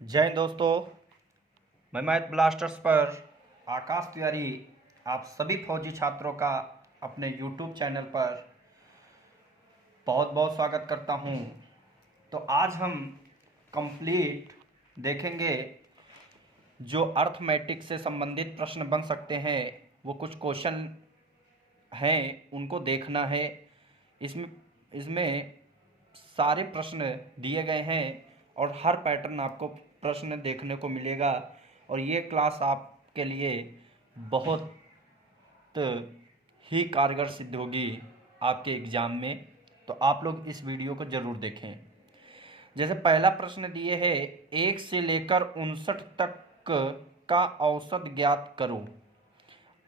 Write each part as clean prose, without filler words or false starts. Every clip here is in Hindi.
जय हिंद दोस्तों। मैं मैथ ब्लास्टर्स पर आकाश तिवारी आप सभी फौजी छात्रों का अपने यूट्यूब चैनल पर बहुत बहुत स्वागत करता हूं। तो आज हम कंप्लीट देखेंगे जो अर्थमेटिक से संबंधित प्रश्न बन सकते हैं। वो कुछ क्वेश्चन हैं, उनको देखना है। इसमें इसमें सारे प्रश्न दिए गए हैं और हर पैटर्न आपको प्रश्न देखने को मिलेगा। और ये क्लास आपके लिए बहुत ही कारगर सिद्ध होगी आपके एग्ज़ाम में। तो आप लोग इस वीडियो को ज़रूर देखें। जैसे पहला प्रश्न दिए है, 1 से लेकर 59 तक का औसत ज्ञात करो।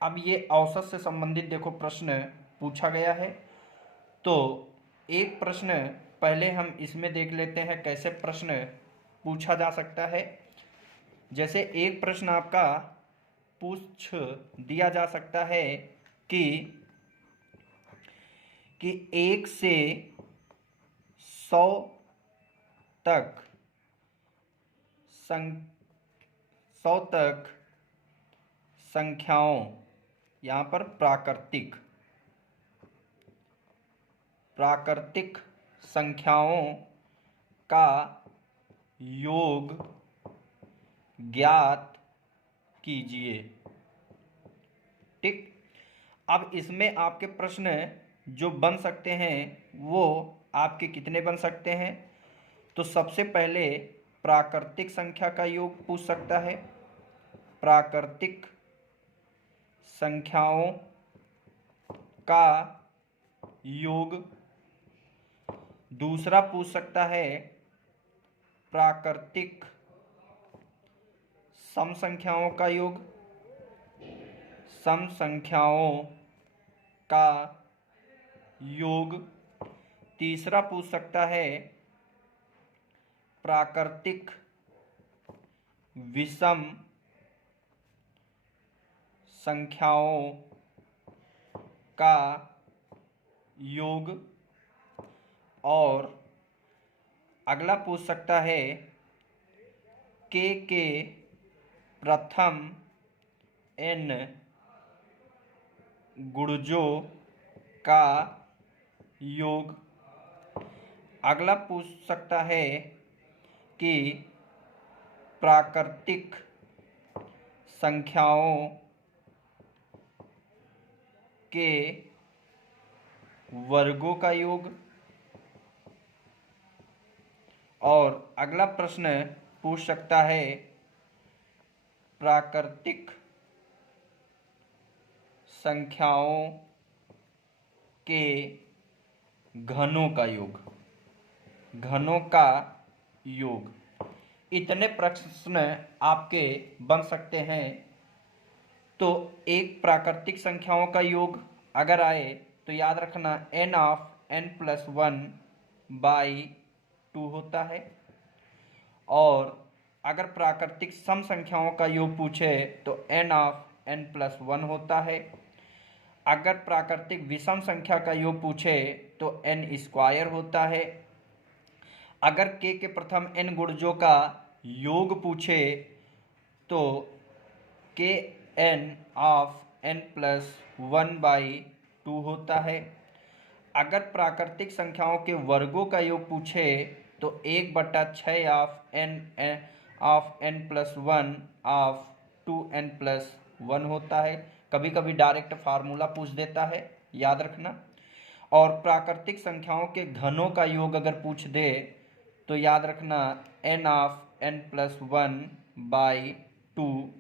अब ये औसत से संबंधित देखो प्रश्न पूछा गया है। तो एक प्रश्न पहले हम इसमें देख लेते हैं कैसे प्रश्न पूछा जा सकता है। जैसे एक प्रश्न आपका पूछ दिया जा सकता है कि 1 से 100 तक 100 तक संख्याओं, यहाँ पर प्राकृतिक संख्याओं का योग ज्ञात कीजिए। ठीक। अब इसमें आपके प्रश्न जो बन सकते हैं वो आपके कितने बन सकते हैं। तो सबसे पहले प्राकृतिक संख्या का योग पूछ सकता है, प्राकृतिक संख्याओं का योग। दूसरा पूछ सकता है प्राकृतिक सम संख्याओं का योग, सम संख्याओं का योग। तीसरा पूछ सकता है प्राकृतिक विषम संख्याओं का योग। और अगला पूछ सकता है के प्रथम n गुणजों का योग। अगला पूछ सकता है कि प्राकृतिक संख्याओं के वर्गों का योग। और अगला प्रश्न पूछ सकता है प्राकृतिक संख्याओं के घनों का योग, घनों का योग। इतने प्रश्न आपके बन सकते हैं। तो एक प्राकृतिक संख्याओं का योग अगर आए तो याद रखना n ऑफ n+1/2 होता है। और अगर प्राकृतिक सम संख्याओं का योग पूछे तो n ऑफ n+1 होता है। अगर प्राकृतिक विषम संख्या का योग पूछे तो n² होता है। अगर के प्रथम n गुणजों का योग पूछे तो के n ऑफ n+1/2 होता है। अगर प्राकृतिक संख्याओं के वर्गों का योग पूछे तो 1/6 ऑफ n+1 होता है। कभी कभी डायरेक्ट फार्मूला पूछ देता है, याद रखना। और प्राकृतिक संख्याओं के घनों का योग अगर पूछ दे तो याद रखना n ऑफ n+1/2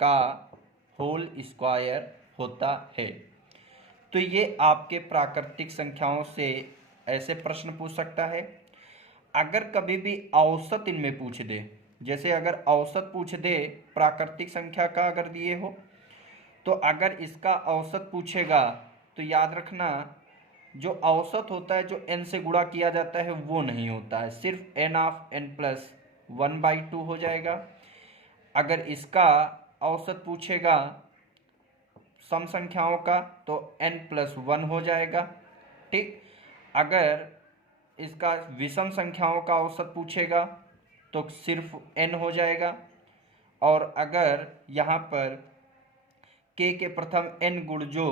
का होल स्क्वायर होता है। तो ये आपके प्राकृतिक संख्याओं से ऐसे प्रश्न पूछ सकता है। अगर कभी भी औसत इनमें पूछ दे, जैसे अगर औसत पूछ दे प्राकृतिक संख्या का अगर दिए हो, तो अगर इसका औसत पूछेगा तो याद रखना जो औसत होता है जो n से गुणा किया जाता है वो नहीं होता है, सिर्फ n ऑफ n+1/2 हो जाएगा। अगर इसका औसत पूछेगा सम संख्याओं का तो n+1 हो जाएगा। ठीक। अगर इसका विषम संख्याओं का औसत पूछेगा तो सिर्फ n हो जाएगा। और अगर यहाँ पर k के प्रथम n गुणजों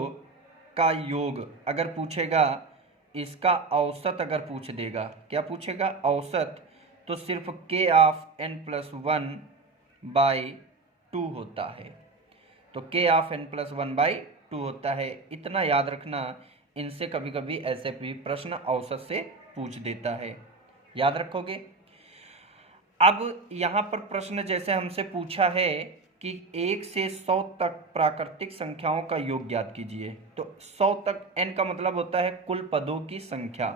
का योग अगर पूछेगा, इसका औसत अगर पूछ देगा, क्या पूछेगा? औसत, तो सिर्फ k of n plus 1 by 2 होता है। तो k of n plus 1 by 2 होता है। इतना याद रखना, इनसे कभी कभी ऐसे भी प्रश्न औसत से पूछ देता है, याद रखोगे। अब यहाँ पर प्रश्न जैसे हमसे पूछा है कि 1 से 100 तक प्राकृतिक संख्याओं का योग ज्ञात कीजिए। तो 100 तक n का मतलब होता है कुल पदों की संख्या,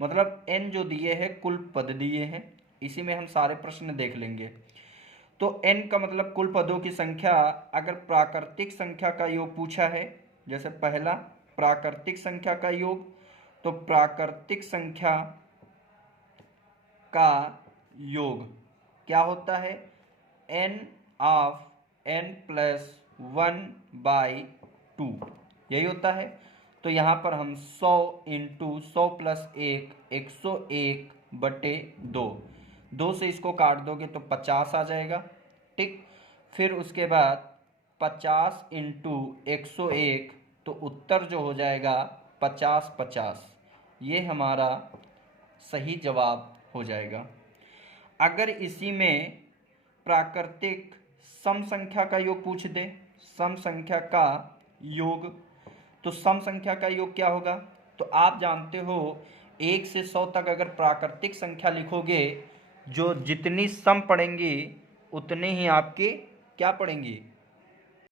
मतलब n जो दिए हैं कुल पद दिए हैं, इसी में हम सारे प्रश्न देख लेंगे। तो n का मतलब कुल पदों की संख्या। अगर प्राकृतिक संख्या का योग पूछा है, जैसे पहला प्राकृतिक संख्या का योग, तो प्राकृतिक संख्या का योग क्या होता है? n of n plus 1 by 2, यही होता है। तो यहाँ पर हम 100 इंटू 100 प्लस 1 101 बटे 2, 2 से इसको काट दोगे तो 50 आ जाएगा, ठीक। फिर उसके बाद 50 इंटू 101, तो उत्तर जो हो जाएगा 50 50, ये हमारा सही जवाब हो जाएगा। अगर इसी में प्राकृतिक सम संख्या का योग पूछ दे, सम संख्या का योग, तो सम संख्या का योग क्या होगा? तो आप जानते हो 1 से 100 तक अगर प्राकृतिक संख्या लिखोगे, जो जितनी सम पड़ेंगी उतनी ही आपकी क्या पड़ेंगी?